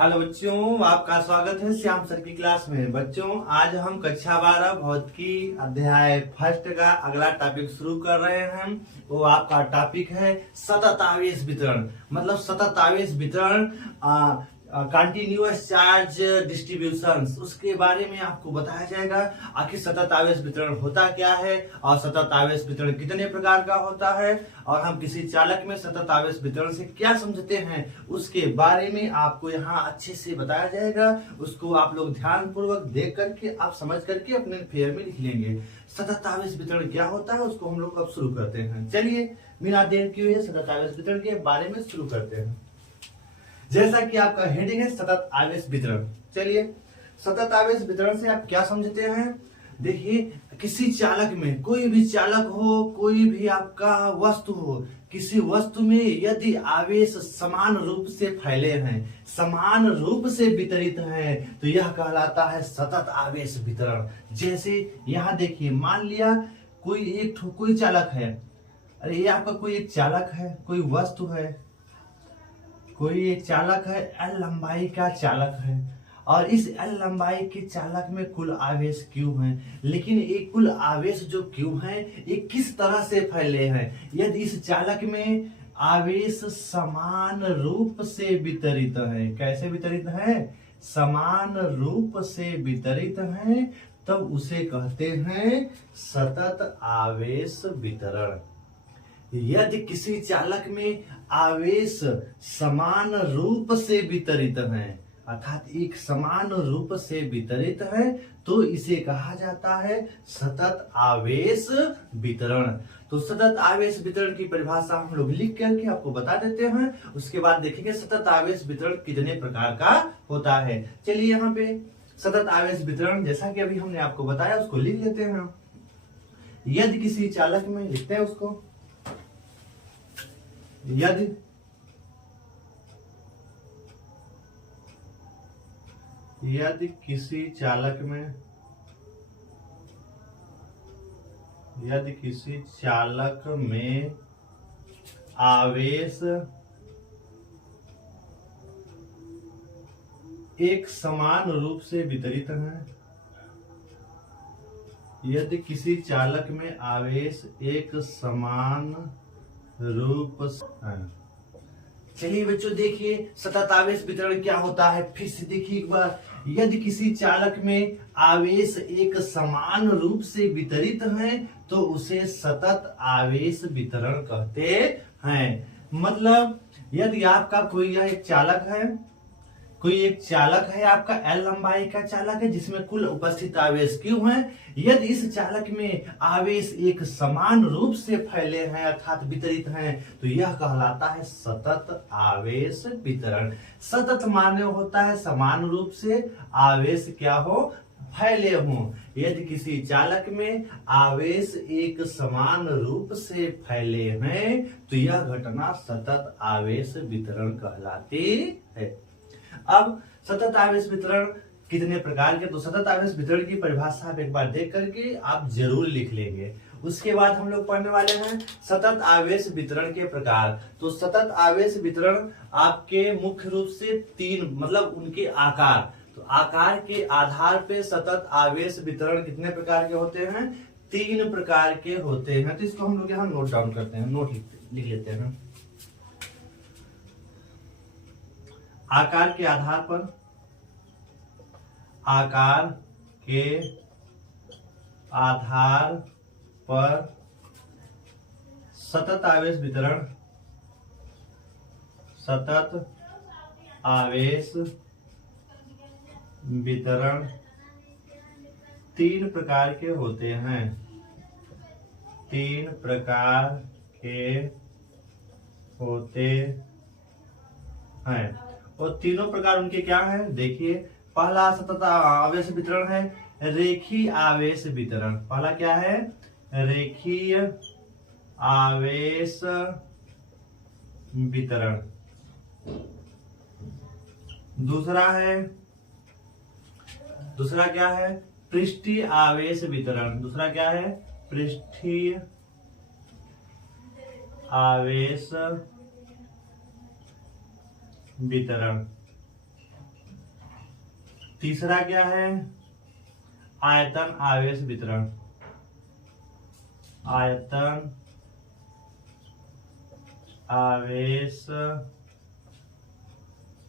Hello बच्चों, आपका स्वागत है श्याम सर की क्लास में। बच्चों, आज हम कक्षा 12 भौतिकी अध्याय फर्स्ट का अगला टॉपिक शुरू कर रहे हैं। वो आपका टॉपिक है सतत आवेश वितरण। मतलब सतत आवेश वितरण, कंटिन्यूअस चार्ज डिस्ट्रीब्यूशन, उसके बारे में आपको बताया जाएगा। आखिर सतत आवेश वितरण होता क्या है और सतत आवेश वितरण कितने प्रकार का होता है और हम किसी चालक में सतत आवेश वितरण से क्या समझते हैं, उसके बारे में आपको यहाँ अच्छे से बताया जाएगा। उसको आप लोग ध्यान पूर्वक देख करके आप समझ करके अपने फेयर में लिख लेंगे। सतत आवेश वितरण क्या होता है उसको हम लोग अब शुरू करते हैं। चलिए बिना देर किए सतत आवेश वितरण के बारे में शुरू करते हैं। जैसा कि आपका हेडिंग है सतत आवेश वितरण। चलिए, सतत आवेश वितरण से आप क्या समझते हैं। देखिए, किसी चालक में, कोई भी चालक हो, कोई भी आपका वस्तु हो, किसी वस्तु में यदि आवेश समान रूप से फैले हैं, समान रूप से वितरित हैं, तो यह कहलाता है सतत आवेश वितरण। जैसे यहाँ देखिए, मान लिया कोई चालक है। अरे ये आपका कोई एक चालक है, कोई वस्तु है, कोई एक चालक है, एल लंबाई का चालक है और इस एल लंबाई के चालक में कुल आवेश क्यू है। लेकिन एक कुल आवेश जो क्यू है ये किस तरह से फैले हैं। यदि इस चालक में आवेश समान रूप से वितरित है, कैसे वितरित है, समान रूप से वितरित है, तब उसे कहते हैं सतत आवेश वितरण। यदि किसी चालक में आवेश समान रूप से वितरित है, अर्थात एक समान रूप से वितरित है, तो इसे कहा जाता है सतत आवेश वितरण। तो सतत आवेश वितरण की परिभाषा हम लोग लिख करके आपको बता देते हैं। उसके बाद देखेंगे सतत आवेश वितरण कितने प्रकार का होता है। चलिए, यहाँ पे सतत आवेश वितरण जैसा कि अभी हमने आपको बताया उसको लिख लेते हैं। यदि किसी चालक में, लिखते हैं उसको, यदि किसी चालक में आवेश एक समान रूप से वितरित है, यदि किसी चालक में आवेश एक समान रूप से। चलिए बच्चों, देखिए सतत आवेश वितरण क्या होता है। फिर से देखिए एक बार, यदि किसी चालक में आवेश एक समान रूप से वितरित है तो उसे सतत आवेश वितरण कहते हैं। मतलब यदि आपका कोई एक चालक है, आपका एल लंबाई का चालक है जिसमें कुल उपस्थित आवेश क्यू है। यदि इस चालक में आवेश एक समान रूप से फैले हैं अर्थात वितरित हैं, तो यह कहलाता है सतत आवेश वितरण। सतत माने होता है समान रूप से आवेश क्या हो, फैले हों। यदि किसी चालक में आवेश एक समान रूप से फैले हैं तो यह घटना सतत आवेश वितरण कहलाती है। अब सतत आवेश वितरण कितने प्रकार के, तो सतत आवेश वितरण की परिभाषा आप एक बार देख करके आप जरूर लिख लेंगे। उसके बाद हम लोग पढ़ने वाले हैं सतत आवेश वितरण के प्रकार। तो सतत आवेश वितरण आपके मुख्य रूप से तीन, मतलब उनके आकार, तो आकार के आधार पे सतत आवेश वितरण कितने प्रकार के होते हैं, तीन प्रकार के होते हैं। तो इसको हम लोग यहाँ नोट डाउन करते हैं, लिख लेते हैं। आकार के आधार पर, सतत आवेश वितरण तीन प्रकार के होते हैं। और तीनों प्रकार उनके क्या हैं, देखिए। पहला सतत आवेश वितरण है रेखीय आवेश वितरण। पहला क्या है, रेखीय आवेश वितरण। दूसरा क्या है, पृष्ठीय आवेश वितरण। दूसरा क्या है, पृष्ठीय आवेश वितरण। तीसरा क्या है, आयतन आवेश वितरण। आयतन आवेश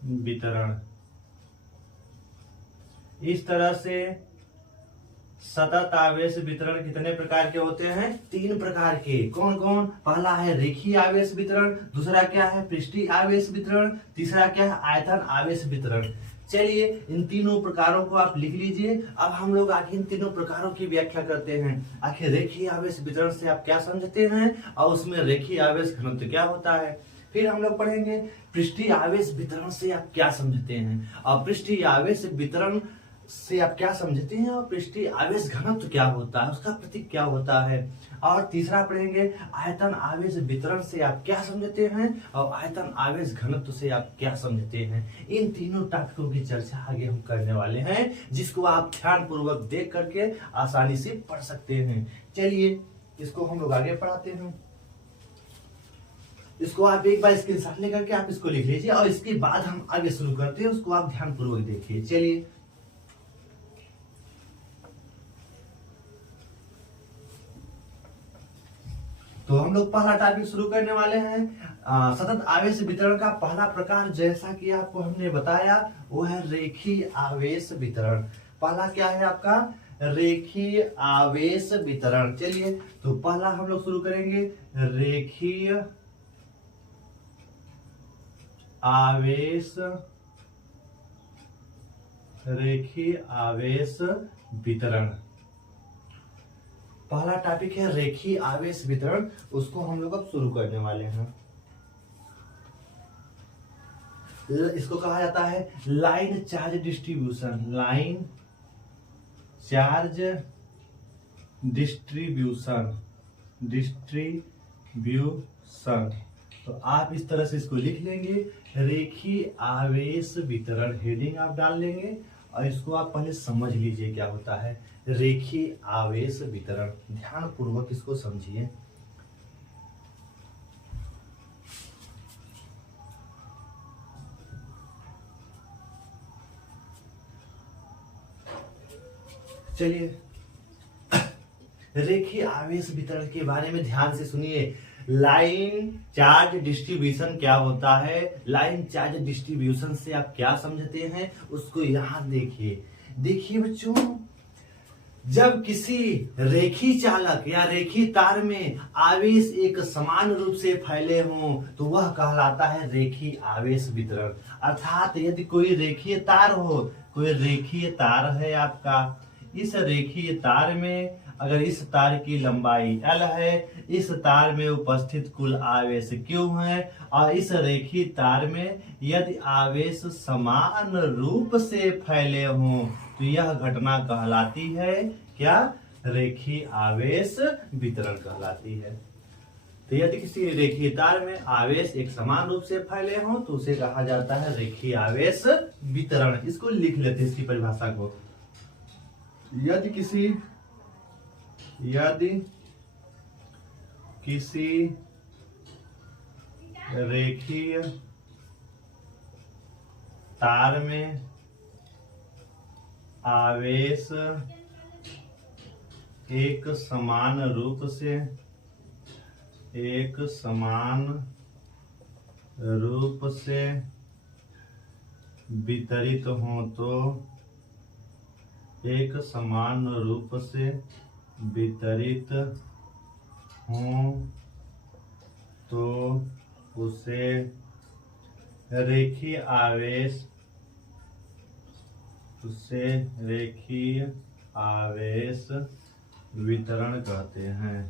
वितरण। इस तरह से सतत आवेश वितरण कितने प्रकार के होते हैं, 3 प्रकार के। कौन कौन, पहला है रेखीय आवेश वितरण, दूसरा क्या है पृष्ठीय आवेश वितरण, तीसरा क्या है आयतन आवेश वितरण। चलिए इन तीनों प्रकारों को आप लिख लीजिए। अब हम लोग आखिर इन तीनों प्रकारों की व्याख्या करते हैं। आखिर रेखीय आवेश वितरण से आप क्या समझते हैं और उसमें रेखीय आवेश घनत्व क्या होता है। फिर हम लोग पढ़ेंगे पृष्ठीय आवेश वितरण से आप क्या समझते हैं और पृष्ठीय आवेश वितरण से आप क्या समझते हैं और पृष्ठीय आवेश घनत्व क्या होता है, उसका प्रतीक क्या होता है। और तीसरा पढ़ेंगे आयतन आवेश वितरण से आप क्या समझते हैं और आयतन आवेश घनत्व से आप क्या समझते हैं। इन तीनों टॉपिकों की चर्चा आगे हम करने वाले हैं, जिसको आप ध्यान पूर्वक देख करके आसानी से पढ़ सकते हैं। चलिए इसको हम लोग आगे पढ़ाते हैं। इसको आप एक बार स्क्रीनशॉट लेकर के आप इसको लिख लीजिए और इसके बाद हम आगे शुरू करते हैं, उसको आप ध्यान पूर्वक देखिए। चलिए तो हम लोग पहला टॉपिक शुरू करने वाले हैं। सतत आवेश वितरण का पहला प्रकार, जैसा कि आपको हमने बताया, वो है रेखीय आवेश वितरण। पहला क्या है आपका, रेखीय आवेश वितरण। चलिए तो पहला हम लोग शुरू करेंगे रेखीय आवेश, रेखीय आवेश वितरण। पहला टॉपिक है रेखीय आवेश वितरण, उसको हम लोग अब शुरू करने वाले हैं। इसको कहा जाता है line charge distribution. Line charge distribution, distribution. तो आप इस तरह से इसको लिख लेंगे, रेखीय आवेश वितरण। हेडिंग आप डाल लेंगे और इसको आप पहले समझ लीजिए क्या होता है रेखीय आवेश वितरण। ध्यान पूर्वक इसको समझिए। चलिए रेखीय आवेश वितरण के बारे में ध्यान से सुनिए। लाइन चार्ज डिस्ट्रीब्यूशन क्या होता है, लाइन चार्ज डिस्ट्रीब्यूशन से आप क्या समझते हैं, उसको यहां देखिए। देखिए बच्चों, जब किसी रेखीय चालक या रेखीय तार में आवेश एक समान रूप से फैले हों तो वह कहलाता है रेखीय आवेश वितरण। अर्थात यदि कोई रेखीय तार हो, कोई रेखीय तार है आपका, इस रेखीय तार में अगर इस तार की लंबाई L है, इस तार में उपस्थित कुल आवेश Q है और इस रेखीय तार में यदि आवेश समान रूप से फैले हों तो यह घटना कहलाती है क्या, रेखीय आवेश वितरण कहलाती है। तो यदि किसी रेखीय तार में आवेश एक समान रूप से फैले हों तो उसे कहा जाता है रेखीय आवेश वितरण। इसको लिख लेते हैं, इसकी परिभाषा को। यदि किसी रेखीय तार में आवेश एक समान रूप से वितरित हो तो एक समान रूप से वितरित हों तो उसे रेखीय आवेश वितरण कहते हैं।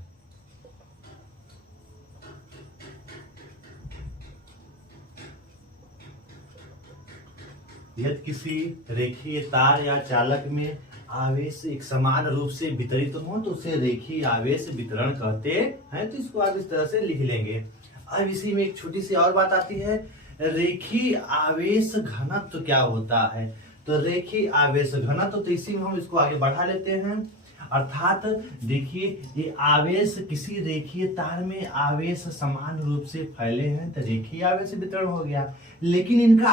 यदि किसी रेखीय तार या चालक में आवेश एक समान रूप से वितरित हो तो उसे रेखीय आवेश वितरण कहते हैं। तो इसको आप इस तरह से लिख लेंगे। अब इसी में एक छोटी सी और बात आती है, रेखीय आवेश घनत्व क्या होता है। तो रेखीय आवेश घनत्व, तो इसी में हम इसको आगे बढ़ा लेते हैं। अर्थात देखिए, ये आवेश किसी रेखीय तार में आवेश समान रूप से फैले हैं तो रेखीय आवेश वितरण हो गया। लेकिन इनका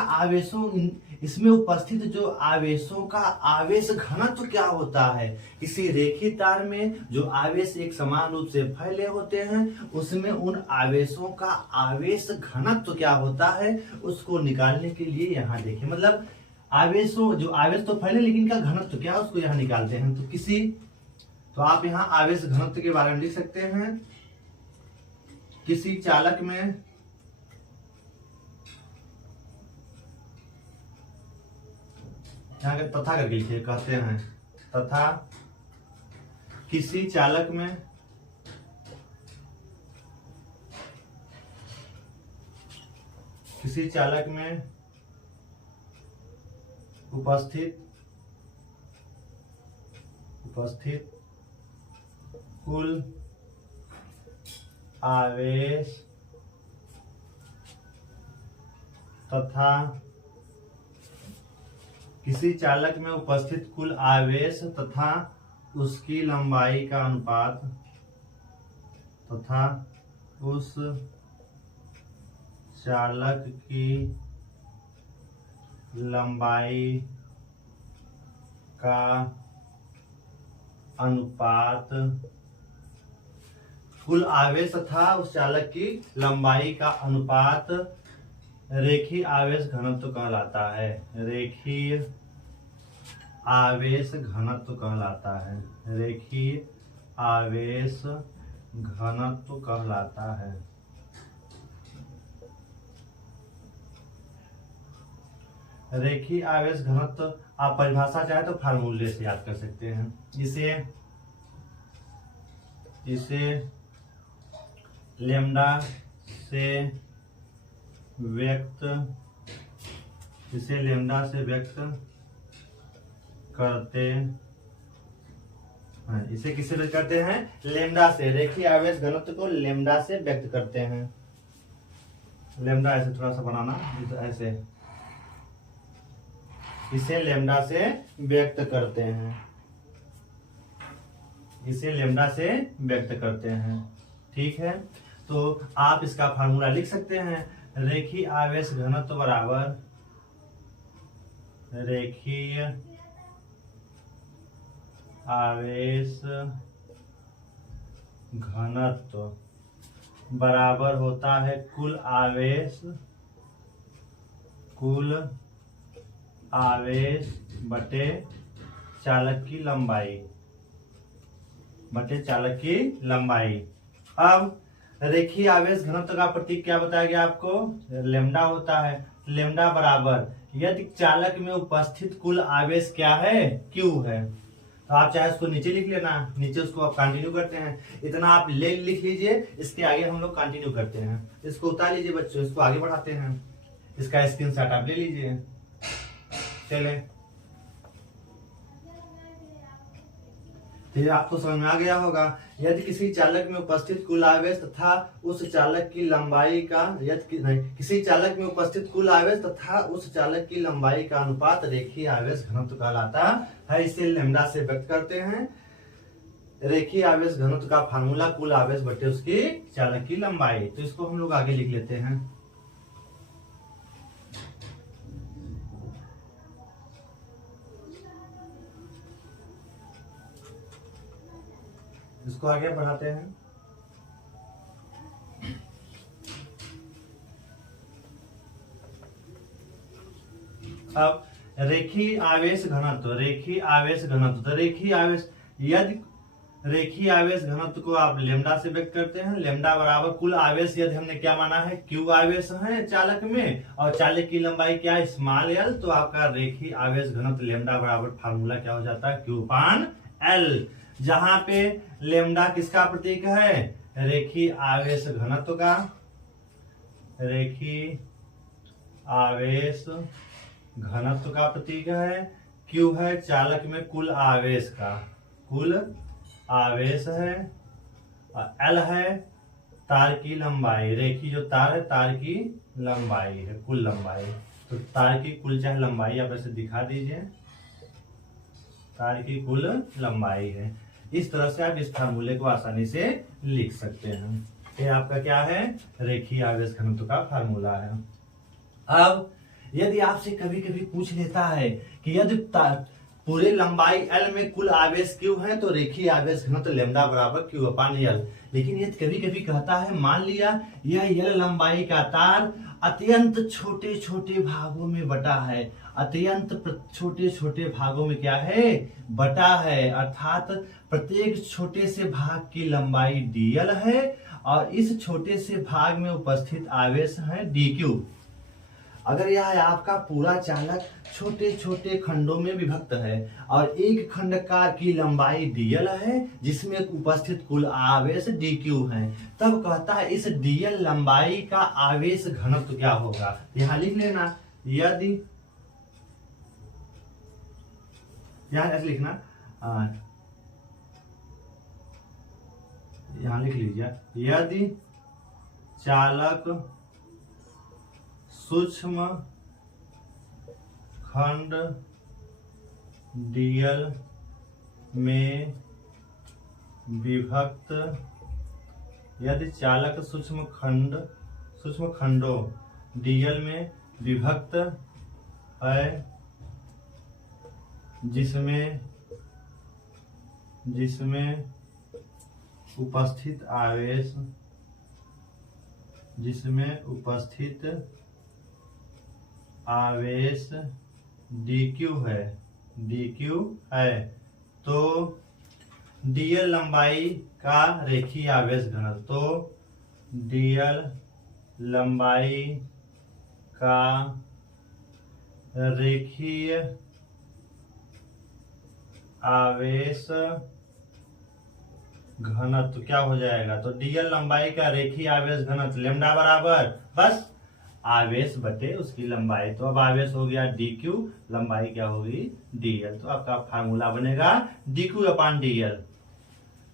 इसमें उपस्थित जो आवेशों का आवेश घनत्व क्या होता है। किसी रेखीय तार में जो आवेश एक समान रूप से फैले होते हैं उसमें उन आवेशों का आवेश घनत्व क्या होता है उसको निकालने के लिए यहाँ देखिए, मतलब आवेशों जो आवेश तो फैले लेकिन इनका घनत्व क्या है उसको यहाँ निकालते हैं। तो आप यहाँ आवेश घनत्व के बारे में लिख सकते हैं। किसी चालक में यहाँ तथा करके लिखिए, कहते हैं तथा किसी चालक में उपस्थित कुल आवेश तथा किसी चालक में उपस्थित कुल आवेश तथा उसकी लंबाई का अनुपात तथा उस चालक की लंबाई का अनुपात कुल आवेश तथा उस चालक की लंबाई का अनुपात रेखीय आवेश घनत्व कहलाता है। रेखीय आवेश घनत्व कहलाता है। रेखीय आवेश घनत्व कहलाता है। रेखीय आवेश घनत्व आप परिभाषा चाहे तो फार्मूले से याद कर सकते हैं। इसे लेम्डा से व्यक्त करते हैं। इसे किससे व्यक्त करते हैं? लेम्डा से। रेखीय आवेश घनत्व को लेम्डा से व्यक्त करते हैं। लेम्डा ऐसे थोड़ा सा बनाना, ऐसे इसे लेम्डा से व्यक्त करते हैं। इसे लेम्डा से व्यक्त करते हैं। ठीक है, तो आप इसका फार्मूला लिख सकते हैं। रेखीय आवेश घनत्व बराबर रेखीय आवेश घनत्व बराबर होता है कुल आवेश बटे चालक की लंबाई। अब रेखीय आवेश घनत्व का प्रतीक क्या बताया गया आपको? लेम्डा होता है। लेम्डा बराबर यदि चालक में उपस्थित कुल आवेश क्या है? क्यू है। तो आप चाहे उसको नीचे लिख लेना, नीचे उसको आप कंटिन्यू करते हैं। इतना आप लिख लीजिए, इसके आगे हम लोग कंटिन्यू करते हैं। इसको उतार लीजिए बच्चों, इसको आगे बढ़ाते हैं। इसका स्क्रीनशॉट आप ले लीजिए। चले, तो ये आपको समझ में आ गया होगा। यदि किसी चालक में उपस्थित कुल आवेश तथा उस चालक की लंबाई का किसी चालक में उपस्थित कुल आवेश तथा उस चालक की लंबाई का अनुपात रेखीय आवेश घनत्व कहलाता है। इसे लेम्डा से व्यक्त करते हैं। रेखीय आवेश घनत्व का फार्मूला कुल आवेश बटे उसकी चालक की लंबाई। तो इसको हम लोग आगे लिख लेते हैं। इसको आगे बढ़ाते हैं। अब रेखीय आवेश घनत्व, यदि रेखीय आवेश घनत्व को आप लेम्डा से व्यक्त करते हैं। लेम्डा बराबर कुल आवेश, यदि हमने क्या माना है? क्यू आवेश है चालक में, और चालक की लंबाई क्या है? Small L. तो आपका रेखीय आवेश घनत्व लेम्डा बराबर फार्मूला क्या हो जाता है? क्यू अपान एल। जहां पे लेम्डा किसका प्रतीक है? रेखीय आवेश घनत्व का। रेखीय आवेश घनत्व का प्रतीक है। क्यू है चालक में कुल आवेश का, कुल आवेश है। और एल है तार की लंबाई। रेखीय जो तार है, तार की लंबाई है, कुल लंबाई। तो तार की कुल चाहे लंबाई आप ऐसे दिखा दीजिए, तार की कुल लंबाई है। इस तरह से आप इस फार्मूले को आसानी से लिख सकते हैं। ये आपका क्या है? रेखीय आवेश घनत्व का फार्मूला है। अब यदि आपसे कभी कभी पूछ लेता है कि यदि पूरे लंबाई L में कुल आवेश Q है तो रेखीय आवेश घनत्व लैम्डा बराबर Q अपान L। लेकिन ये कभी कभी कहता है मान लिया यह L लंबाई का तार अत्यंत छोटे छोटे भागों में बटा है, अत्यंत छोटे छोटे भागों में क्या है, बटा है, अर्थात प्रत्येक छोटे से भाग की लंबाई dl है और इस छोटे से भाग में उपस्थित आवेश है dq। अगर यह आपका पूरा चालक छोटे छोटे खंडों में विभक्त है और एक खंड की लंबाई dl है जिसमें उपस्थित कुल आवेश dq है, तब कहता है इस dl लंबाई का आवेश घनत्व क्या होगा। यहां लिख लेना, यदि यहां ऐसे लिखना, यहां लिख लीजिए, यदि चालक सूक्ष्म खंड dl में विभक्त, यदि चालक सूक्ष्म खंडों dl में विभक्त है जिसमें उपस्थित आवेश dq है तो dl लंबाई का रेखीय आवेश घनत्व, तो dl लंबाई का रेखीय आवेश घनत्व क्या हो जाएगा, तो dl लंबाई का रेखीय आवेश घनत्व लैम्डा बराबर बस आवेश बटे उसकी लंबाई। तो अब आवेश हो गया dq, लंबाई क्या होगी dl। तो आपका फार्मूला बनेगा dq अपान dl।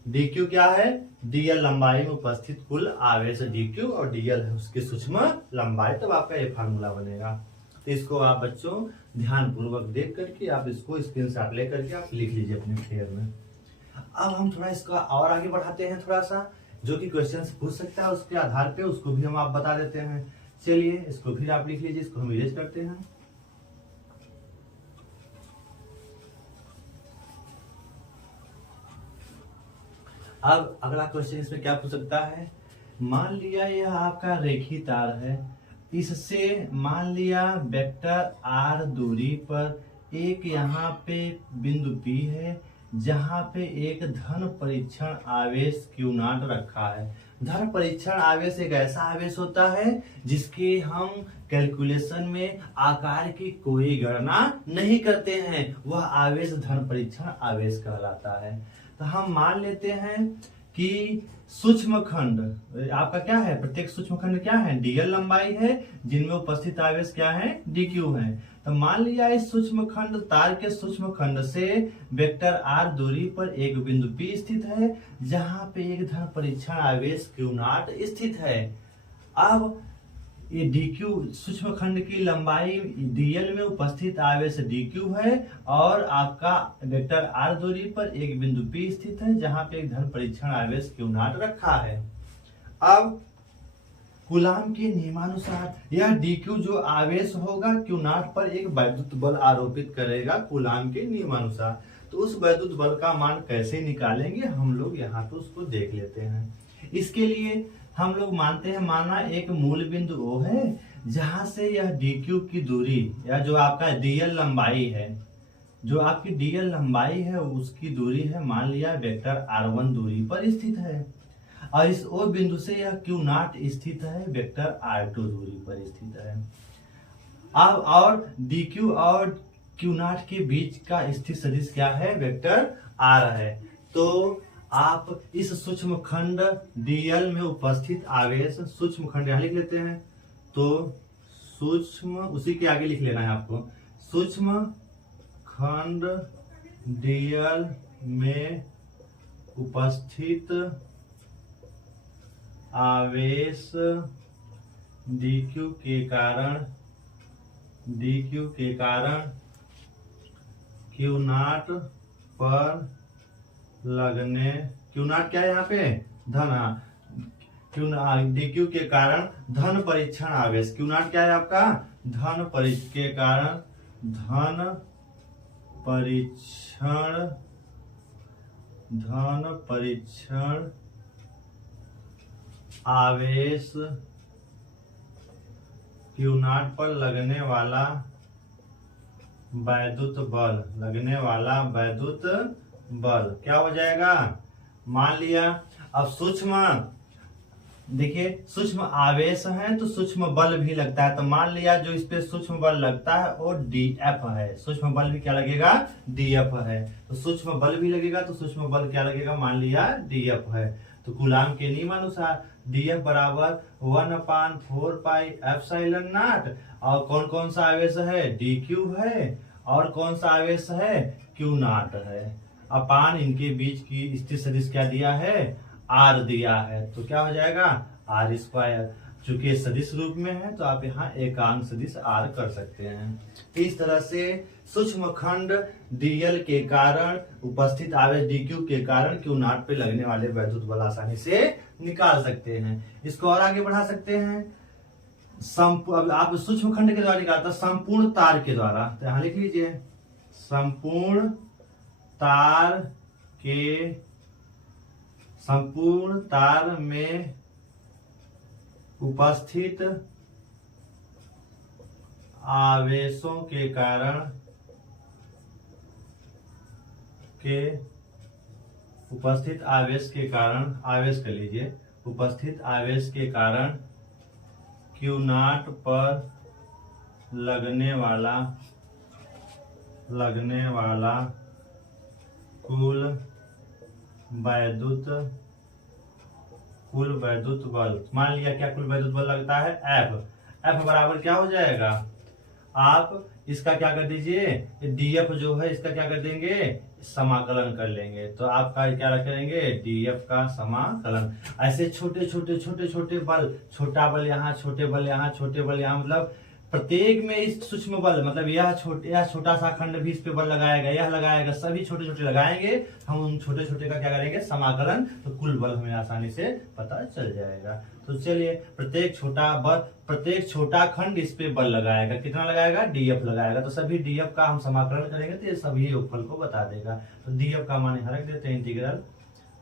dq क्या है, dl लंबाई में उपस्थित कुल आवेश dq और dl है उसकी सूक्ष्म लंबाई। तो आपका ये फार्मूला बनेगा। तो इसको आप बच्चों ध्यान पूर्वक देख करके आप इसको स्क्रीनशॉट लेकर के आप लिख लीजिए अपने फेयर में। अब हम थोड़ा इसका और आगे बढ़ाते हैं, थोड़ा सा जो कि क्वेश्चंस पूछ सकता है उसके आधार पे उसको भी हम आप बता देते हैं। चलिए इसको फिर आप लिख लीजिए, इसको हम इरेज करते हैं। अब अगला क्वेश्चन इसमें क्या पूछ सकता है, मान लिया यह आपका रेखीय तार है, इससे मान लिया वेक्टर r दूरी पर एक यहाँ पे बिंदु P है जहाँ पे एक धन परीक्षण आवेश Q0 रखा है। धन परीक्षण आवेश एक ऐसा आवेश होता है जिसके हम कैलकुलेशन में आकार की कोई गणना नहीं करते हैं, वह आवेश धन परीक्षण आवेश कहलाता है। तो हम मान लेते हैं कि सूक्ष्म खंड आपका क्या है, प्रत्येक सूक्ष्म खंड क्या है dl लंबाई है जिनमें उपस्थित आवेश क्या है dq है। तो मान लिया इस सूक्ष्म खंड तार के सूक्ष्म खंड से वेक्टर r दूरी पर एक बिंदु P स्थित है जहां पे एक धन परीक्षण आवेश Q0 स्थित है। अब ये dq सूक्ष्म खंड की लंबाई dl में उपस्थित आवेश dq है और आपका वेक्टर r दूरी पर एक बिंदु P स्थित है जहां पे एक धन परीक्षण आवेश Q0 रखा है। अब कूलाम के नियमानुसार यह dq जो आवेश होगा Q0 पर एक वैद्युत बल आरोपित करेगा कूलाम के नियमानुसार। तो उस वैद्युत बल का मान कैसे निकालेंगे हम लोग यहाँ पे उसको देख लेते हैं। इसके लिए हम लोग मानते हैं, माना एक मूल बिंदु O है जहां से यह dq की दूरी या जो आपका dl लंबाई है, जो आपकी dl लंबाई है उसकी दूरी है मान लिया वेक्टर r1 दूरी पर स्थित है और इस O बिंदु से यह Q0 स्थित है वेक्टर r2 दूरी पर स्थित है। अब और dq और Q0 के बीच का स्थित सदिश क्या है, वेक्टर r है। तो आप इस सूक्ष्म खंड dl में उपस्थित आवेश, सूक्ष्म खंड यहां लिख लेते हैं, तो सूक्ष्म उसी के आगे लिख लेना है आपको, सूक्ष्म खंड dl में उपस्थित आवेश dq के कारण Q0 पर लगने, Q0 क्या है यहाँ पे धन, dq के कारण धन परीक्षण आवेश, Q0 क्या है आपका धन परीक्षण के कारण धन परीक्षण आवेश Q नॉट पर लगने वाला वैद्युत बल क्या हो जाएगा। मान लिया अब सूक्ष्म, देखिए सूक्ष्म आवेश है तो सूक्ष्म बल भी लगता है, तो मान लिया जो इस पे सूक्ष्म बल लगता है वो DF है। सूक्ष्म बल भी क्या लगेगा, DF है। तो सूक्ष्म बल भी लगेगा तो सूक्ष्म बल क्या लगेगा, मान लिया DF है। तो कूलाम के नियम अनुसार DF बराबर 1/4 पाई एप्सिलॉन नॉट। और कौन कौन सा आवेश है, DQ है और कौन सा आवेश है, Q नॉट है। अपान इनके बीच की स्थिर सदिश क्या दिया है, R दिया है। तो क्या हो जाएगा, R²। चूंकि सदिश रूप में है तो आप यहाँ एकांक सदिश R कर सकते हैं। इस तरह से सूक्ष्म खंड DL के कारण उपस्थित आवेश DQ के कारण Q नॉट पे लगने वाले वैद्युत बल आसानी से निकाल सकते हैं। इसको और आगे बढ़ा सकते हैं। अब आप सूक्ष्म खंड के द्वारा निकालते हैं संपूर्ण तार के द्वारा, तो यहाँ लिख लीजिए संपूर्ण तार में उपस्थित आवेशों के कारण आवेश कर लीजिए, उपस्थित आवेश के कारण Q नॉट पर लगने वाला कुल वैद्युत बल, मान लिया क्या कुल वैद्युत बल लगता है F बराबर क्या हो जाएगा, आप इसका क्या कर दीजिए, DF जो है इसका क्या कर देंगे, समाकलन कर लेंगे। तो आपका क्या करेंगे, DF का समाकलन। ऐसे छोटे छोटे बल, छोटा बल यहाँ, छोटे बल यहाँ, छोटे बल यहाँ, मतलब प्रत्येक में इस सूक्ष्म बल, मतलब यह छोटा सा खंड भी इस पे बल लगाएगा, यह लगाएगा, सभी छोटे छोटे लगाएंगे। हम उन छोटे छोटे का क्या करेंगे, समाकलन, तो कुल बल हमें आसानी से पता चल जाएगा। तो चलिए प्रत्येक छोटा खंड इस पे बल लगाएगा, कितना लगाएगा, DF लगाएगा। तो सभी DF का हम समाकलन करेंगे तो ये सभी योगफल को बता देगा। तो DF का मान यहाँ रख देते हैं, इंटीग्रल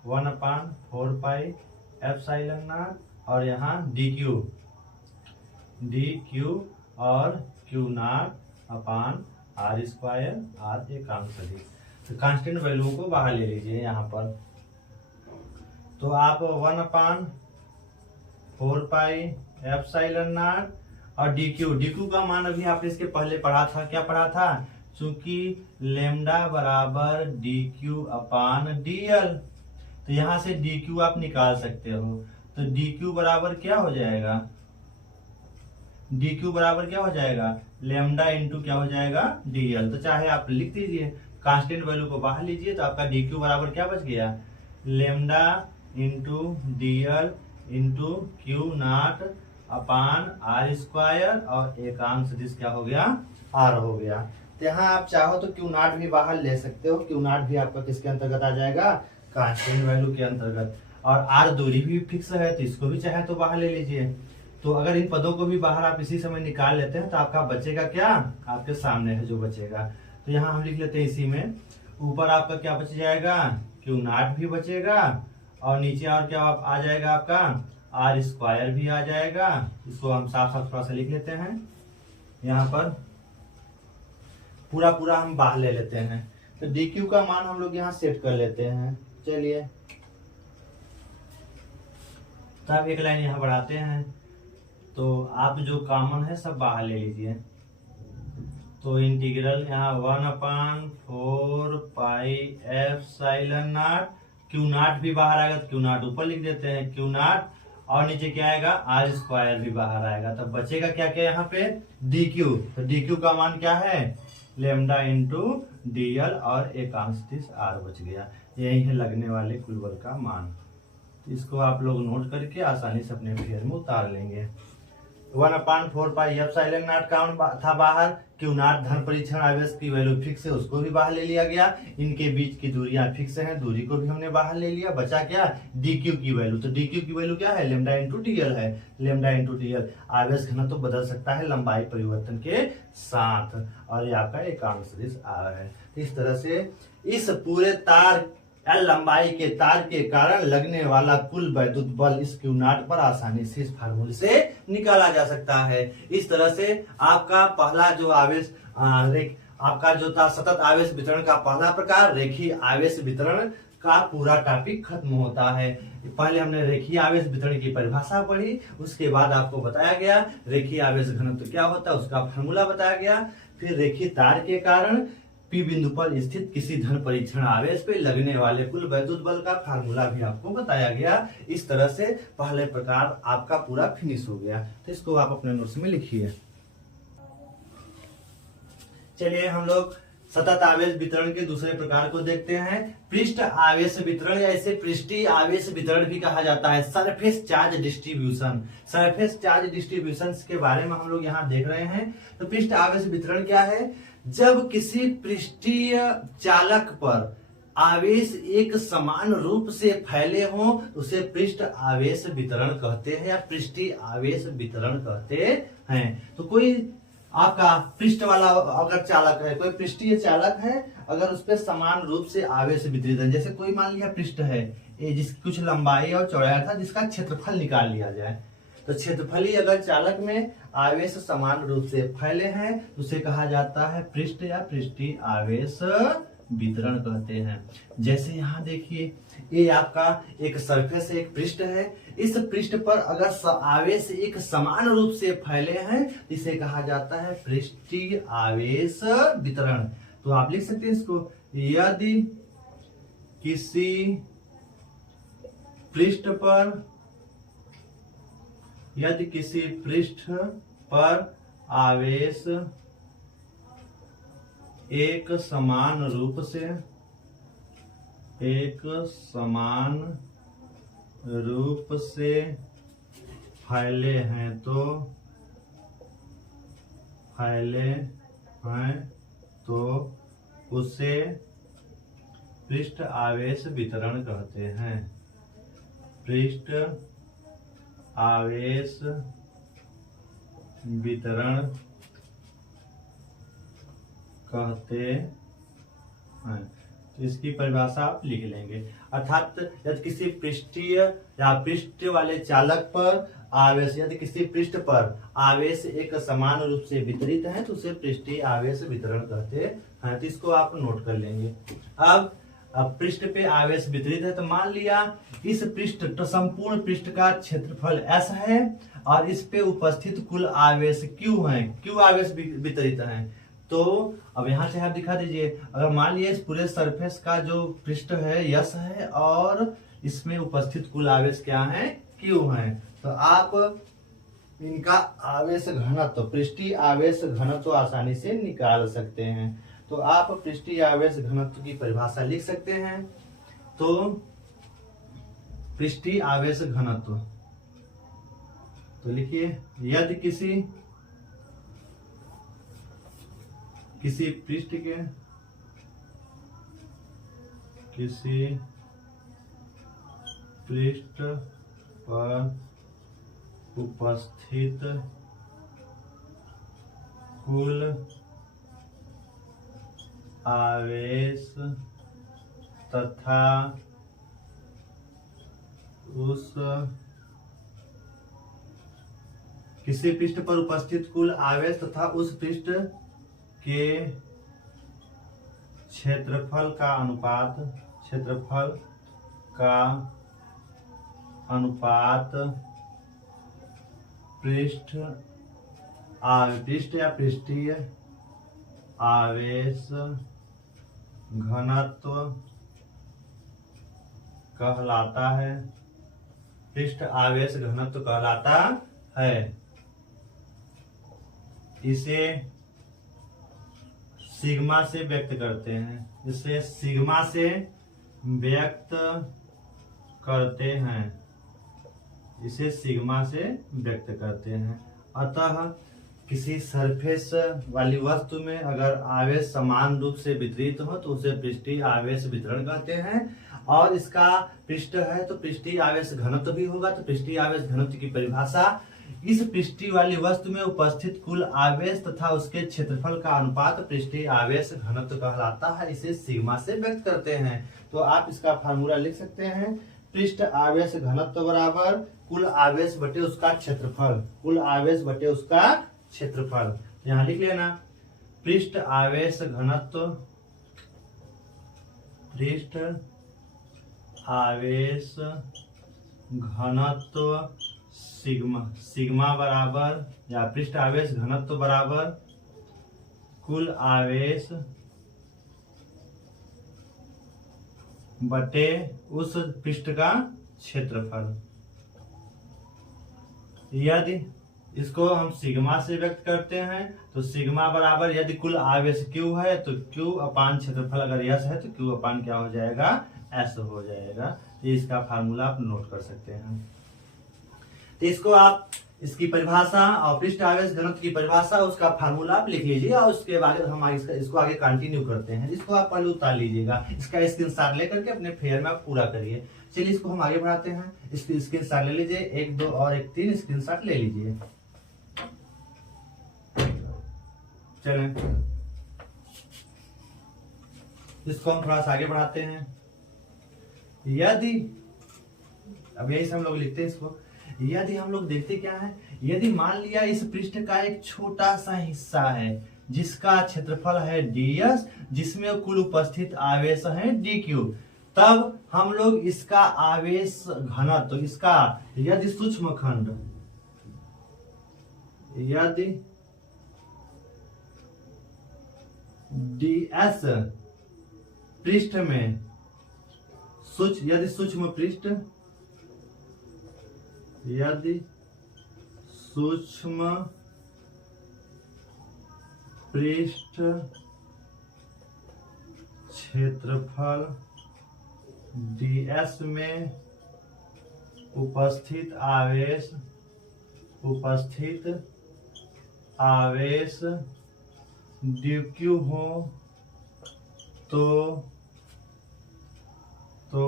1/4 पाई एप्सिलॉन नॉट, और यहाँ DQ और Q नॉट अपान R², R एकांक सदिश। तो कांस्टेंट वैल्यू को बाहर ले लीजिए यहाँ पर। तो आप 1/4 पाई एप्सिलॉन नॉट और DQ का मान अभी आपने इसके पहले पढ़ा था, क्या पढ़ा था, चूंकि लेमडा बराबर DQ अपान DL, तो यहाँ से DQ आप निकाल सकते हो। तो DQ बराबर क्या हो जाएगा, DQ बराबर क्या हो जाएगा, लेमडा इंटू क्या हो जाएगा, DL। तो चाहे आप लिख दीजिए, कांस्टेंट वैल्यू को बाहर लीजिए, तो आपका DQ बराबर क्या बच गया, lambda into DL into Q naught अपान R² और एकांक सदिश क्या हो गया, R हो गया। तो यहाँ आप चाहो तो Q नॉट भी बाहर ले सकते हो। Q नॉट भी आपका किसके अंतर्गत आ जाएगा, कांस्टेंट वैल्यू के अंतर्गत। और R दूरी भी फिक्स है तो इसको भी चाहे तो बाहर ले लीजिए। तो अगर इन पदों को भी बाहर आप इसी समय निकाल लेते हैं तो आपका बचेगा क्या, आपके सामने है जो बचेगा। तो यहाँ हम लिख लेते हैं इसी में, ऊपर आपका क्या बच जाएगा, Q नॉट भी बचेगा, और नीचे और क्या आ जाएगा, आपका R² भी आ जाएगा। इसको हम साफ साफ थोड़ा सा लिख लेते हैं, यहाँ पर पूरा हम बाहर ले लेते हैं। तो DQ का मान हम लोग यहाँ सेट कर लेते हैं। चलिए तब एक लाइन यहाँ बढ़ाते हैं, तो आप जो कॉमन है सब बाहर ले लीजिए। तो इंटीग्रल यहाँ 1/4 pi epsilon not, Q not भी बाहर आएगा तो Q नॉट ऊपर लिख देते हैं, Q नॉट, और नीचे क्या आएगा, R² भी बाहर आएगा। तब बचेगा क्या क्या यहाँ पे, DQ। तो DQ का मान क्या है, लेमडा इंटू DL और एकांक सदिश R बच गया। यही है लगने वाले कुल बल का मान। तो इसको आप लोग नोट करके आसानी से अपने फेयर में उतार लेंगे। 1/4 पाई एप्सिलॉन नॉट का था बाहर, क्यू नॉट धन परीक्षण आवेश की वैल्यू फिक्स है, उसको भी बाहर ले लिया गया। इनके बीच की दूरियां फिक्स हैं, दूरी को भी हमने बाहर ले लिया। बचा क्या, डी क्यू की वैल्यू। तो डी क्यू की वैल्यू क्या है, लेमडा इंटू डीएल है। लेमडा इंटू डीएल आवेश घनत्व तो बदल सकता है लंबाई परिवर्तन के साथ, और ये आपका एकांक सदिश आ रहा है। तो इस तरह से इस पूरे तार एल लंबाई के तार के कारण लगने वाला कुल वैद्युत बल इस क्यू नॉट पर आसानी से इस फार्मूले से निकाला जा सकता है। इस तरह से आपका पहला जो आवेश आपका जो था सतत आवेश वितरण का पहला प्रकार रेखीय आवेश वितरण का पूरा टॉपिक खत्म होता है। पहले हमने रेखीय आवेश वितरण की परिभाषा पढ़ी, उसके बाद आपको बताया गया रेखीय आवेश घनत्व क्या होता है, उसका फार्मूला बताया गया। फिर रेखीय तार के कारण पी बिंदु पर स्थित किसी धन परीक्षण आवेश पे लगने वाले कुल वैद्युत बल का फार्मूला भी आपको बताया गया। इस तरह से पहले प्रकार आपका पूरा फिनिश हो गया। तो इसको आप अपने नोट्स में लिखिए। चलिए हम लोग सतत आवेश वितरण के दूसरे प्रकार को देखते हैं, पृष्ठ आवेश वितरण, या इसे पृष्ठीय आवेश वितरण भी कहा जाता है। Surface charge distribution, surface charge distribution के बारे में हम लोग यहाँ देख रहे हैं। तो पृष्ठ आवेश वितरण क्या है, जब किसी पृष्ठीय चालक पर आवेश एक समान रूप से फैले हो उसे पृष्ठ आवेश वितरण कहते हैं या पृष्ठीय आवेश वितरण कहते हैं। तो कोई आपका पृष्ठ वाला अगर चालक है, कोई पृष्ठीय चालक है, अगर उस पर समान रूप से आवेश वितरित है, जैसे कोई मान लिया पृष्ठ है जिसकी कुछ लंबाई और चौड़ाई था, जिसका क्षेत्रफल निकाल लिया जाए, तो क्षेत्रफली अगर चालक में आवेश समान रूप से फैले हैं तो उसे कहा जाता है पृष्ठ या पृष्ठीय आवेश वितरण कहते हैं। जैसे यहाँ देखिए, ये आपका एक सरफेस एक पृष्ठ है, इस पृष्ठ पर अगर आवेश एक समान रूप से फैले हैं इसे कहा जाता है पृष्ठीय आवेश वितरण। तो आप लिख सकते हैं इसको, यदि किसी पृष्ठ पर आवेश एक समान रूप से फैले हैं तो उसे पृष्ठ आवेश वितरण कहते हैं। पृष्ठ आवेश वितरण कहते हैं। तो इसकी परिभाषा आप लिख लेंगे, अर्थात यदि किसी पृष्ठीय या पृष्ठ वाले चालक पर आवेश, यदि किसी पृष्ठ पर आवेश एक समान रूप से वितरित है तो उसे पृष्ठीय आवेश वितरण कहते हैं। तो इसको आप नोट कर लेंगे। अब पृष्ठ पे आवेश वितरित है, तो मान लिया इस पृष्ठ तो संपूर्ण पृष्ठ का क्षेत्रफल S है और इस पे उपस्थित कुल आवेश Q है, Q आवेश वितरित है। तो अब यहाँ से आप दिखा दीजिए, अगर मान लिया इस पूरे सरफेस का जो पृष्ठ है S है और इसमें उपस्थित कुल आवेश क्या है, Q है, तो आप इनका आवेश घनत्व, पृष्ठीय आवेश घनत्व आसानी से निकाल सकते हैं। तो आप पृष्ठीय आवेश घनत्व की परिभाषा लिख सकते हैं। तो पृष्ठीय आवेश घनत्व, तो लिखिए, यदि किसी पृष्ठ के पृष्ठ पर उपस्थित कुल आवेश तथा उस किसी पृष्ठ पर उपस्थित कुल आवेश तथा उस पृष्ठ के क्षेत्रफल का अनुपात पृष्ठ या पृष्ठीय आवेश घनत्व कहलाता है। पृष्ठ आवेश घनत्व कहलाता है। इसे सिग्मा से व्यक्त करते हैं, इसे सिग्मा से व्यक्त करते हैं, इसे सिग्मा से व्यक्त करते हैं। अतः किसी सरफेस वाली वस्तु में अगर आवेश समान रूप से वितरित हो तो उसे पृष्ठीय आवेश वितरण कहते हैं। और इसका पृष्ठ है तो पृष्ठीय आवेश घनत्व भी होगा। तो पृष्ठीय आवेश घनत्व की परिभाषा, इस पृष्ठीय वाली वस्तु में उपस्थित कुल आवेश तथा उसके क्षेत्रफल का अनुपात पृष्ठीय आवेश घनत्व कहलाता है। इसे सिग्मा से व्यक्त करते हैं। तो आप इसका फार्मूला लिख सकते हैं, पृष्ठ आवेश घनत्व बराबर कुल आवेश बटे उसका क्षेत्रफल। कुल आवेश बटे उसका क्षेत्रफल। यहाँ लिख लेना, पृष्ठ आवेश घनत्व, पृष्ठ आवेश घनत्व सिग्मा, सिग्मा बराबर या पृष्ठ आवेश घनत्व बराबर कुल आवेश बटे उस पृष्ठ का क्षेत्रफल। यदि इसको हम सिग्मा से व्यक्त करते हैं तो सिग्मा बराबर, यदि कुल आवेश Q है तो Q अपान क्षेत्रफल अगर S है तो Q अपान क्या हो जाएगा, S हो जाएगा। ये इसका फार्मूला आप नोट कर सकते हैं। तो इसको आप, इसकी परिभाषा और पृष्ठ आवेश घनत्व की परिभाषा, उसका फार्मूला आप लिख लीजिए और उसके बाद हम इसको आगे कंटिन्यू करते हैं। इसको आप पहले उतार लीजिएगा, इसका स्क्रीनशॉट लेकर के अपने फेयर में आप पूरा करिए। चलिए इसको हम आगे बढ़ाते हैं। इसकी स्क्रीनशॉट ले लीजिए, 1, 2 और 1, 3 स्क्रीनशॉट ले लीजिए। चलें इसको हम थोड़ा सा आगे बढ़ाते हैं। यदि, अब यही से हम लोग लिखते हैं इसको, यदि हम लोग देखते क्या है, यदि मान लिया इस पृष्ठ का एक छोटा सा हिस्सा है जिसका क्षेत्रफल है ds, जिसमें कुल उपस्थित आवेश है dq, तब हम लोग इसका आवेश घनत्व, इसका यदि सूक्ष्म खंड, यदि ds पृष्ठ में यदि सूक्ष्म पृष्ठ, यदि सूक्ष्म पृष्ठ क्षेत्रफल ds में उपस्थित आवेश dq हो तो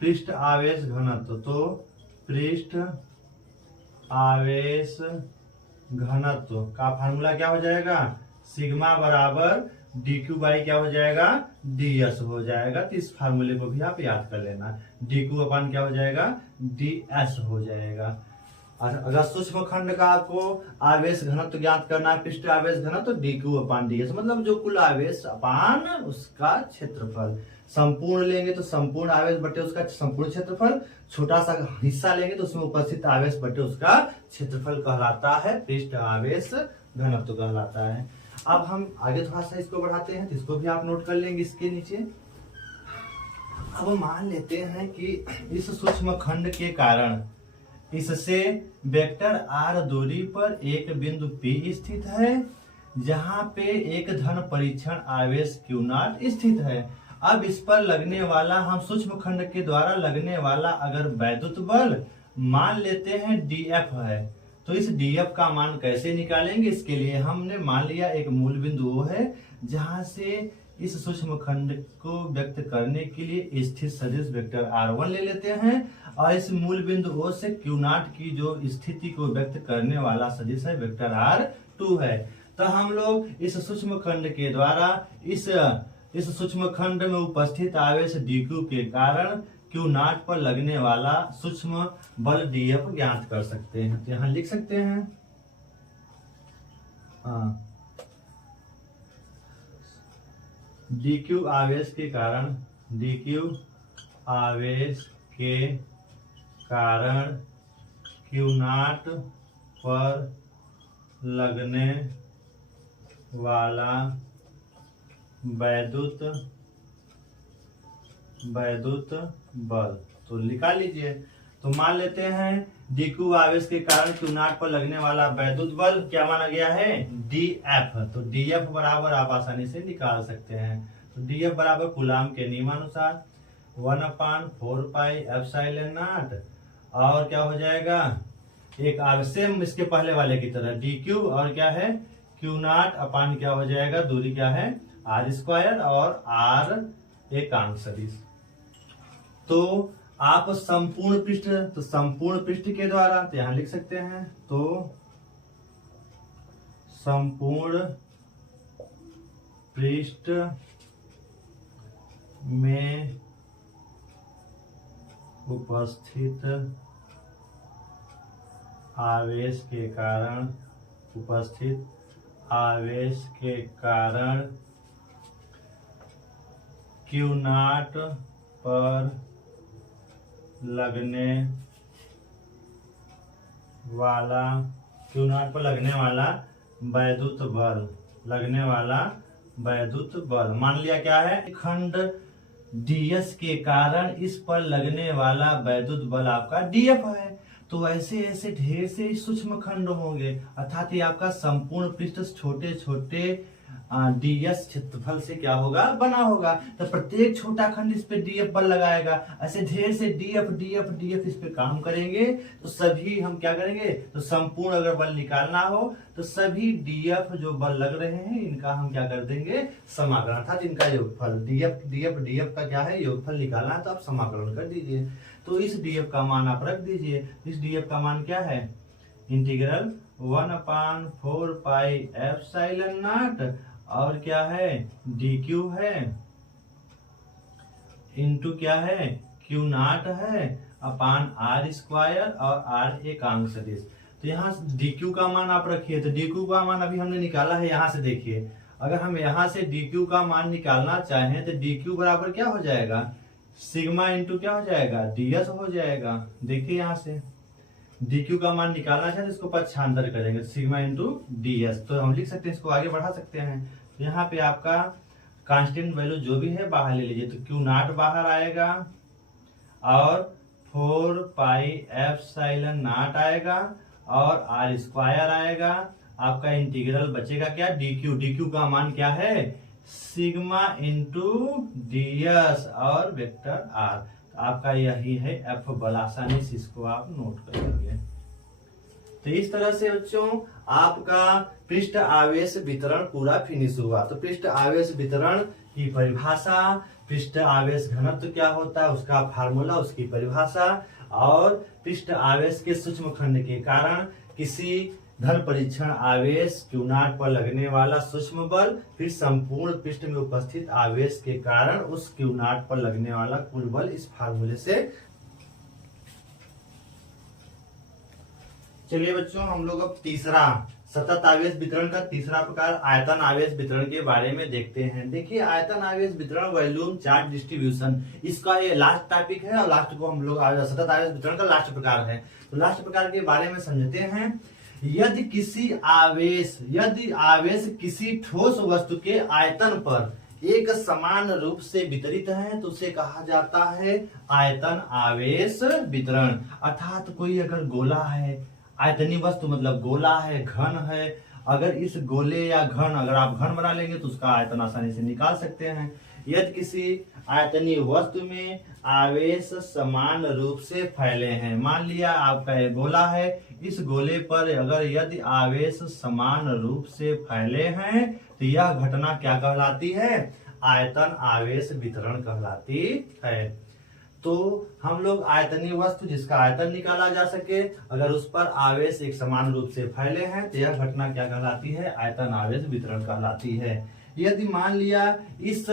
पृष्ठ आवेश घनत्व, तो पृष्ठ आवेश घनत्व का फार्मूला क्या हो जाएगा, सिग्मा बराबर dq बाई क्या हो जाएगा, ds हो जाएगा। तो इस फार्मूले को भी आप याद कर लेना, dq अपान क्या हो जाएगा, ds हो जाएगा। अगर सूक्ष्म खंड का आपको आवेश घनत्व ज्ञात करना है, पृष्ठ आवेश घनत्व तो dq अपान ds, मतलब जो कुल आवेश अपान उसका क्षेत्रफल। संपूर्ण लेंगे तो संपूर्ण आवेश बटे उसका संपूर्ण क्षेत्रफल, छोटा सा हिस्सा लेंगे तो उसमें उपस्थित आवेश बटे उसका क्षेत्रफल कहलाता है, पृष्ठ आवेश घनत्व कहलाता है। अब हम आगे थोड़ा सा इसको बढ़ाते हैं, तो इसको भी आप नोट कर लेंगे इसके नीचे। अब मान लेते हैं कि इस सूक्ष्म खंड के कारण इससे वेक्टर r दूरी पर एक बिंदु P स्थित है, जहां पे एक धन परीक्षण आवेश Q0 स्थित है। अब इस पर लगने वाला, हम सूक्ष्म खंड के द्वारा लगने वाला अगर वैद्युत बल मान लेते हैं dF है, तो इस dF का मान कैसे निकालेंगे, इसके लिए हमने मान लिया एक मूल बिंदु वो है जहां से इस सूक्ष्म खंड को व्यक्त करने के लिए स्थित सदिश वेक्टर r1 ले लेते हैं, और इस मूल बिंदु O से Q0 की जो स्थिति को व्यक्त करने वाला सदिश है वेक्टर r2 है। तो हम लोग इस सूक्ष्म खंड के द्वारा इस सूक्ष्म खंड में उपस्थित आवेश dq के कारण Q0 पर लगने वाला सूक्ष्म बल dF ज्ञात कर सकते हैं। तो यहाँ लिख सकते हैं, dq आवेश के कारण, dq आवेश के कारण Q0 पर लगने वाला वैद्युत बल, तो निकाल लीजिए। तो मान लेते हैं dq आवेश के कारण Q0 पर लगने वाला वैद्युत बल क्या माना गया है, dF। तो dF बराबर आप आसानी से निकाल सकते हैं। तो dF बराबर कूलाम के नियमानुसार 1/4 पाई एप्सिलॉन नॉट, और क्या हो जाएगा एक सेम इसके पहले वाले की तरह डी क्यू और क्या है क्यू नॉट अपान क्या हो जाएगा, दूरी क्या है आर स्क्वायर और आर एकांक सदिश। तो आप संपूर्ण पृष्ठ, तो संपूर्ण पृष्ठ के द्वारा तो यहां लिख सकते हैं, तो संपूर्ण पृष्ठ में उपस्थित आवेश के कारण, उपस्थित आवेश के कारण क्यू नॉट पर लगने वाला, क्यू नॉट पर लगने वाला वैद्युत बल, लगने वाला वैद्युत बल मान लिया क्या है खंड डीएस के कारण इस पर लगने वाला वैद्युत बल आपका डीएफ है। तो ऐसे ऐसे ढेर से सूक्ष्म खंड होंगे, अर्थात ये आपका संपूर्ण पृष्ठ छोटे छोटे डीएस क्षेत्रफल से क्या होगा बना होगा। तो प्रत्येक छोटा खंड इस पे डीएफ बल लगाएगा, ऐसे ढेर से डीएफ डीएफ डीएफ इस पे काम करेंगे। तो सभी हम क्या करेंगे, तो संपूर्ण अगर बल निकालना हो तो सभी डीएफ जो बल लग रहे हैं इनका हम क्या कर देंगे समाकलन, अर्थात इनका योगफल। डीएफ डीएफ डीएफ का क्या है योगफल निकालना है, तो आप समाकलन कर दीजिए। तो इस डीएफ का मान आप रख दीजिए। इस डीएफ का मान क्या है इंटीग्रल 1/4 पाई एप्सिलॉन नॉट और क्या है डी क्यू है इंटू क्या है क्यू नॉट है अपान आर स्क्वायर और आर एकांक सदिश। तो यहाँ डी क्यू का मान आप रखिए। तो डी क्यू का मान अभी हमने निकाला है, यहाँ से देखिए अगर हम यहाँ से डी क्यू का मान निकालना चाहें तो डी क्यू बराबर क्या हो जाएगा सिग्मा इंटू क्या हो जाएगा डीएस हो जाएगा। देखिए यहाँ से डी क्यू का मान निकालना चाहे तो इसको पक्षांतर करेंगे सिग्मा इंटू डीएस। तो हम लिख सकते हैं, इसको आगे बढ़ा सकते हैं। तो यहाँ पे आपका कांस्टेंट वैल्यू जो भी है बाहर ले लीजिए। तो क्यू नॉट बाहर आएगा और 4 पाई एप्सिलॉन नॉट आएगा और आर स्क्वायर आएगा। आपका इंटीग्रल बचेगा क्या डी क्यू का मान क्या है सिग्मा इंटू डीएस और वेक्टर आर। आपका यही है एफ बल, आसानी से इसको आप नोट कर लेंगे। तो इस तरह से बच्चों आपका पृष्ठ आवेश वितरण पूरा फिनिश हुआ। तो पृष्ठ आवेश वितरण की परिभाषा, पृष्ठ आवेश घनत्व क्या होता है उसका फार्मूला, उसकी परिभाषा, और पृष्ठ आवेश के सूक्ष्म खंड के कारण किसी धन परीक्षण आवेश क्यू नॉट पर लगने वाला सूक्ष्म बल, फिर संपूर्ण पृष्ठ में उपस्थित आवेश के कारण उस क्यू नॉट पर लगने वाला कुल बल, इस फार्मूले से। चलिए बच्चों हम लोग अब तीसरा सतत आवेश वितरण का तीसरा प्रकार आयतन आवेश वितरण के बारे में देखते हैं। देखिए आयतन आवेश वितरण वॉल्यूम चार्ज डिस्ट्रीब्यूशन, इसका ये लास्ट टॉपिक है और लास्ट को हम लोग सतत आवेश वितरण का लास्ट प्रकार है। तो लास्ट प्रकार के बारे में समझते हैं। यदि आवेश किसी ठोस वस्तु के आयतन पर एक समान रूप से वितरित है तो उसे कहा जाता है आयतन आवेश वितरण। अर्थात कोई अगर गोला है, आयतनीय वस्तु मतलब गोला है, घन है, अगर इस गोले या घन अगर आप घन बना लेंगे तो उसका आयतन आसानी से निकाल सकते हैं। यदि किसी आयतनीय वस्तु में आवेश समान रूप से फैले हैं, मान लिया आपका ये गोला है, इस गोले पर अगर यदि आवेश समान रूप से फैले हैं तो यह घटना क्या कहलाती है आयतन आवेश वितरण कहलाती है। तो हम लोग आयतनीय वस्तु जिसका आयतन निकाला जा सके, अगर उस पर आवेश एक समान रूप से फैले हैं तो यह घटना क्या कहलाती है आयतन आवेश वितरण कहलाती है। यदि मान लिया इस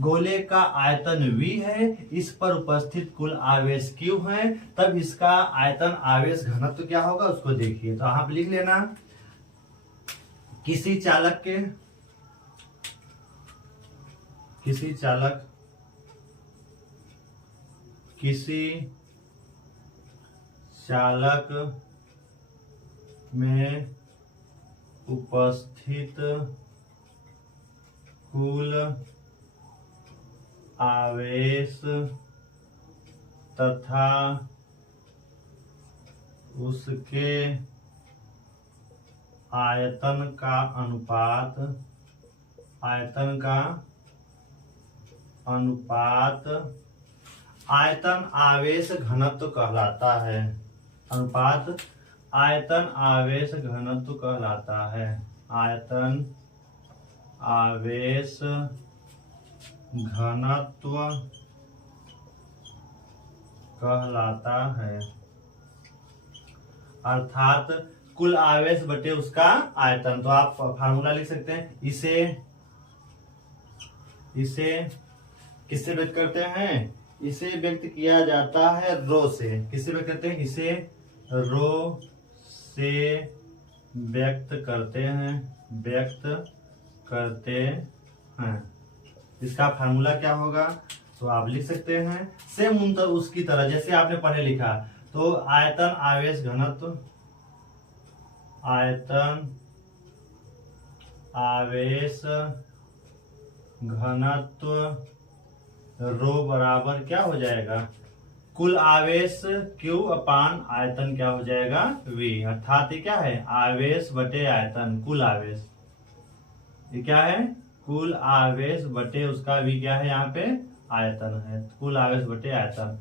गोले का आयतन V है, इस पर उपस्थित कुल आवेश Q है, तब इसका आयतन आवेश घनत्व क्या होगा उसको देखिए। तो आप लिख लेना किसी चालक में उपस्थित कुल आवेश तथा उसके आयतन का अनुपात आयतन आवेश घनत्व कहलाता है। अनुपात आयतन आवेश घनत्व कहलाता है। आयतन आवेश घनत्व कहलाता है, अर्थात कुल आवेश बटे उसका आयतन। तो आप फार्मूला लिख सकते हैं, इसे किससे व्यक्त करते हैं? इसे व्यक्त किया जाता है रो से। किससे व्यक्त करते हैं? इसे रो से व्यक्त करते हैं। इसका फार्मूला क्या होगा? तो आप लिख सकते हैं सेम उसकी तरह जैसे आपने पढ़े लिखा। तो आयतन आवेश घनत्व, आयतन आवेश घनत्व रो बराबर क्या हो जाएगा? कुल आवेश Q अपान आयतन क्या हो जाएगा? V। अर्थात ये क्या है? आवेश बटे आयतन, कुल आवेश। ये क्या है? कुल आवेश बटे उसका V क्या है? यहाँ पे आयतन है। कुल आवेश बटे आयतन,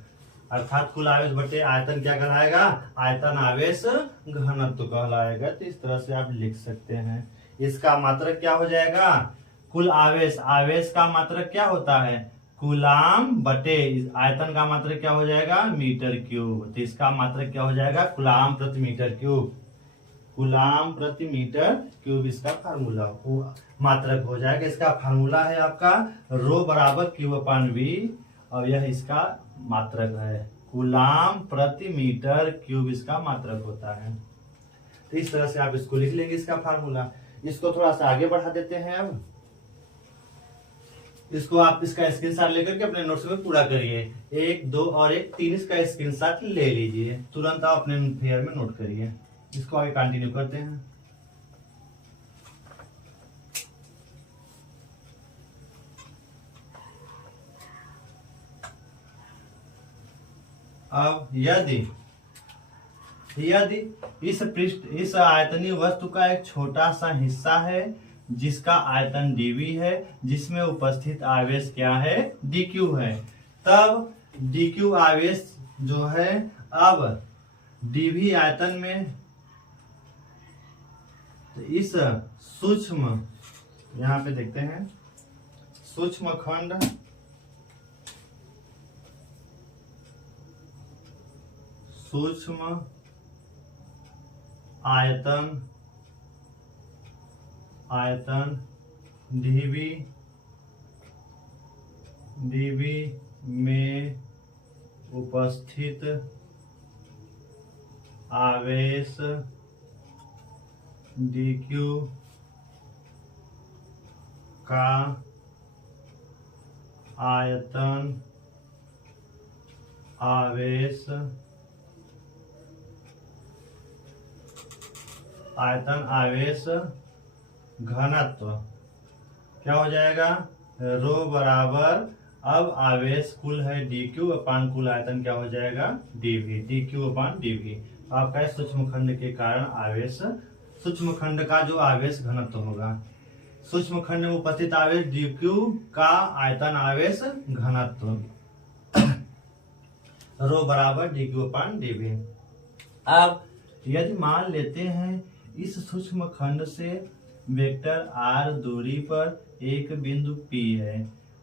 अर्थात कुल आवेश बटे आयतन क्या कहलाएगा? आयतन आवेश घनत्व कहलाएगा। तो इस तरह से आप लिख सकते हैं। इसका मात्रक क्या हो जाएगा? कुल आवेश, आवेश का मात्रक क्या होता है? कूलाम बटे आयतन का मात्रक क्या हो जाएगा? Metre cube. तो इसका मात्रक क्या हो जाएगा? कूलाम प्रति मीटर क्यूब। कूलाम प्रति मीटर क्यूब इसका फार्मूला मात्रक हो जाएगा। इसका फार्मूला है आपका रो बराबर क्यू अपान वी, और यह इसका मात्रक है। कूलाम प्रति मीटर क्यूब इसका मात्रक होता है। तो इस तरह से आप इसको लिख लेंगे, इसका फार्मूला। इसको थोड़ा सा आगे बढ़ा देते हैं। अब इसको आप इसका स्क्रीनशॉट लेकर के अपने नोट्स में पूरा करिए। 1, 2 और 1, 3 इसका स्क्रीनशॉट ले लीजिए। तुरंत आप अपने फेयर में नोट करिए। इसको आगे कंटिन्यू करते हैं। अब यदि इस आयतनीय वस्तु का एक छोटा सा हिस्सा है जिसका आयतन dv है, जिसमें उपस्थित आवेश क्या है? dq है, तब dq आवेश जो है अब dv आयतन में, तो इस सूक्ष्म, यहाँ पे देखते हैं सूक्ष्म खंड सूक्ष्म आयतन dv में उपस्थित आवेश dq का आयतन आवेश घनत्व क्या हो जाएगा? रो बराबर, अब आवेश कुल है dq अपान कुल आयतन क्या हो जाएगा? dv, dq अपान dv। आपका सूक्ष्म खंड के कारण आवेश, सूक्ष्म खंड का जो आवेश घनत्व होगा, सूक्ष्म खंड में उपस्थित आवेश dq का आयतन आवेश घनत्व रो बराबर dq अपान dv। अब यदि मान लेते हैं इस सूक्ष्म खंड से वेक्टर r दूरी पर एक बिंदु P है,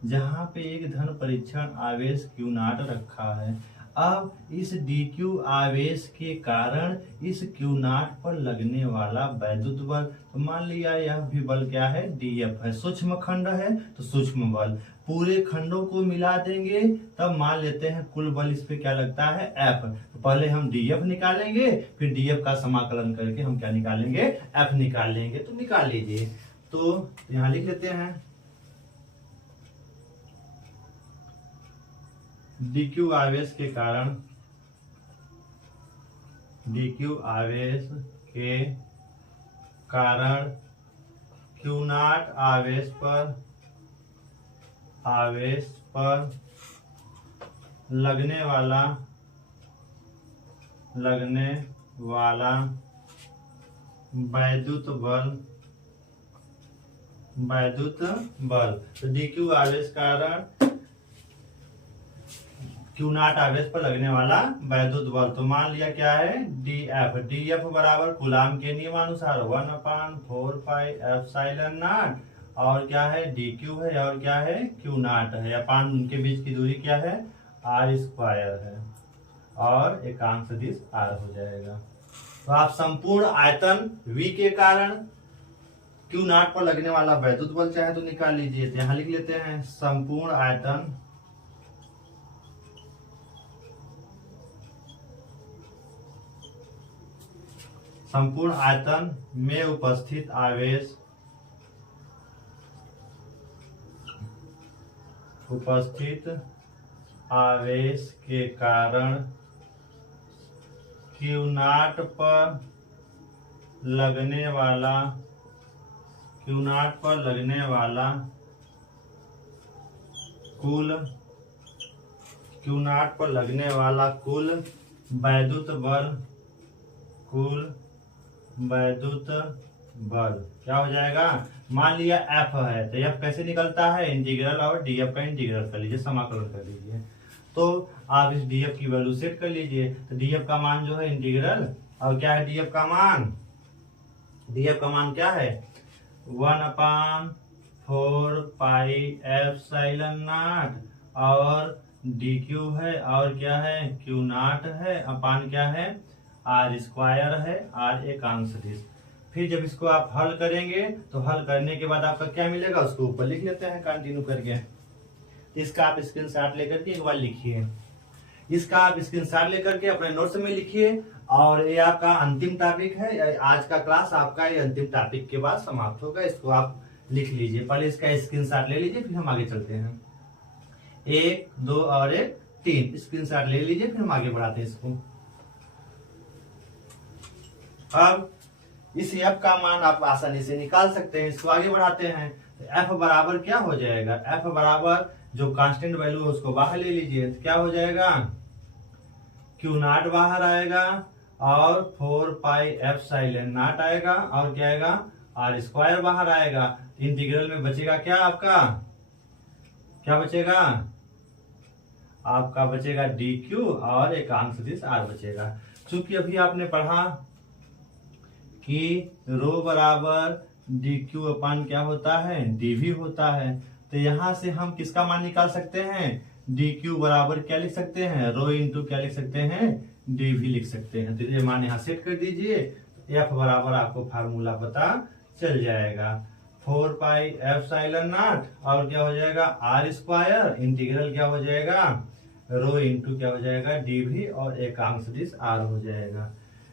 जहां पे एक धन परीक्षण आवेश Q0 रखा है। अब इस dq आवेश के कारण इस Q0 पर लगने वाला वैद्युत बल, तो मान लिया यह भी बल क्या है? dF है। सूक्ष्म खंड है तो सूक्ष्म बल, पूरे खंडों को मिला देंगे तब मान लेते हैं कुल बल इस पे क्या लगता है? F। तो पहले हम dF निकालेंगे, फिर dF का समाकलन करके हम क्या निकालेंगे? F निकाल लेंगे। तो निकाल लीजिए। तो यहाँ लिख लेते हैं dq आवेश के कारण, dq आवेश के कारण Q0 आवेश पर लगने वाला वैद्युत बल, तो dq आवेश कारण क्यू नॉट आवेश पर लगने वाला वैद्युत बल। तो मान लिया क्या है डी एफ बराबर कूलाम के नियमानुसार 1/4πε0 और क्या है डी क्यू है और क्या है क्यू नॉट है, अपान उनके बीच की दूरी क्या है r² है और एकांक सदिश r हो जाएगा। तो आप संपूर्ण आयतन V के कारण क्यू नॉट पर लगने वाला वैद्युत बल चाहे तो निकाल लीजिए। तो यहां लिख लेते हैं संपूर्ण आयतन में उपस्थित आवेश के कारण क्यू नॉट पर लगने वाला कुल वैद्युत बल क्या हो जाएगा। मान लिया F है तो F कैसे निकलता है, इंटीग्रल और DF का इंटीग्रल कर लीजिए, समाकलन कर लीजिए। तो आप इस DF की वैल्यू सेट कर लीजिए। तो DF का मान जो है इंटीग्रल, और क्या है DF का मान क्या है 1/4πε0 और DQ है और क्या है Q नॉट है, अपान क्या है r² है, r एकांक सदिश। फिर जब इसको आप हल करेंगे तो हल करने के बाद आपका क्या मिलेगा उसको ऊपर लिख लेते हैं कंटिन्यू करके। तो इसका आप स्क्रीनशॉट लेकर के एक बार लिखिए, इसका आप स्क्रीनशॉट लेकर के अपने नोट्स में लिखिए। और ये आपका अंतिम टॉपिक है, आज का क्लास आपका ये अंतिम टॉपिक के बाद समाप्त होगा। इसको आप लिख लीजिए, पहले इसका स्क्रीनशॉट ले लीजिए फिर हम आगे चलते हैं। 1, 2 और 3 स्क्रीनशॉट ले लीजिए, फिर हम आगे बढ़ाते हैं इसको। अब इस F का मान आप आसानी से निकाल सकते हैं, इसको आगे बढ़ाते हैं। F बराबर क्या हो जाएगा, F बराबर जो कांस्टेंट वैल्यू है उसको बाहर ले लीजिए। तो क्या हो जाएगा क्यू नॉट बाहर आएगा और 4πε0 आएगा और क्या आएगा r² बाहर आएगा। इंटीग्रल में बचेगा क्या आपका, क्या बचेगा आपका बचेगा DQ और एकांक सदिश r बचेगा। चूंकि अभी आपने पढ़ा कि रो बराबर DQ अपान क्या होता है DV होता है, तो यहां से हम किसका मान निकाल सकते हैं DQ बराबर क्या लिख सकते हैं रो इंटू क्या लिख सकते हैं DV लिख सकते हैं। तो ये मान यहाँ सेट कर दीजिए, F बराबर आपको फार्मूला पता चल जाएगा 4πε0 और क्या हो जाएगा r², इंटीग्रल क्या हो जाएगा रो इंटू क्या हो जाएगा DV और एकांक सदिश r हो जाएगा।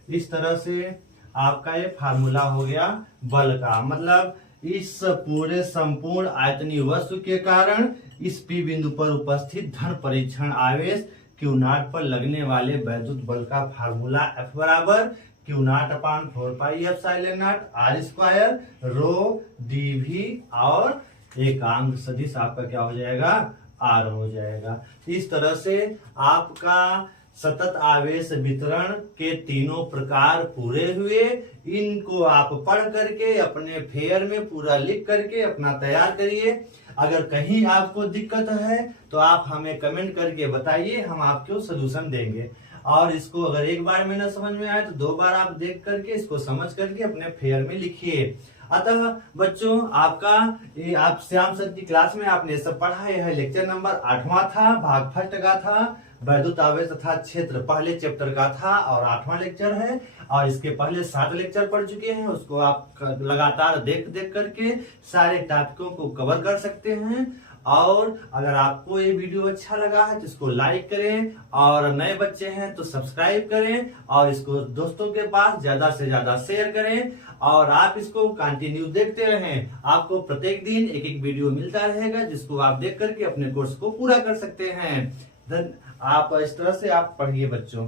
इस तरह से आपका ये फार्मूला हो गया बल का, मतलब इस पूरे संपूर्ण आयतनीय वस्तु के कारण इस P बिंदु पर उपस्थित धन परीक्षण आवेश Q नॉट पर लगने वाले वैद्युत बल का फार्मूला F बराबर Q naught upon 4πε0 r² rho DV और एकांक सदिश आपका क्या हो जाएगा R हो जाएगा। इस तरह से आपका सतत आवेश वितरण के तीनों प्रकार पूरे हुए। इनको आप पढ़ करके अपने फेयर में पूरा लिख करके अपना तैयार करिए। अगर कहीं आपको दिक्कत है तो आप हमें कमेंट करके बताइए, हम आपको सलूशन देंगे। और इसको अगर एक बार में न समझ में आए तो 2 बार आप देख करके इसको समझ करके अपने फेयर में लिखिए। अतः बच्चों आपका आप श्याम सर की क्लास में आपने सब पढ़ा। यह लेक्चर नंबर 8वां था, भाग फर्स्ट का था, वैद्युत आवेश तथा क्षेत्र पहले चैप्टर का था और 8वां लेक्चर है। और इसके पहले 7 लेक्चर पढ़ चुके हैं, उसको आप लगातार देख करके सारे टॉपिकों को कवर कर सकते हैं। और अगर आपको ये वीडियो अच्छा लगा है तो इसको लाइक करें, और नए बच्चे हैं तो सब्सक्राइब करें, और इसको दोस्तों के पास ज्यादा से ज्यादा शेयर करें, और आप इसको कंटिन्यू देखते रहें। आपको प्रत्येक दिन एक एक वीडियो मिलता रहेगा जिसको आप देख करके अपने कोर्स को पूरा कर सकते हैं। आप इस तरह से आप पढ़िए बच्चों।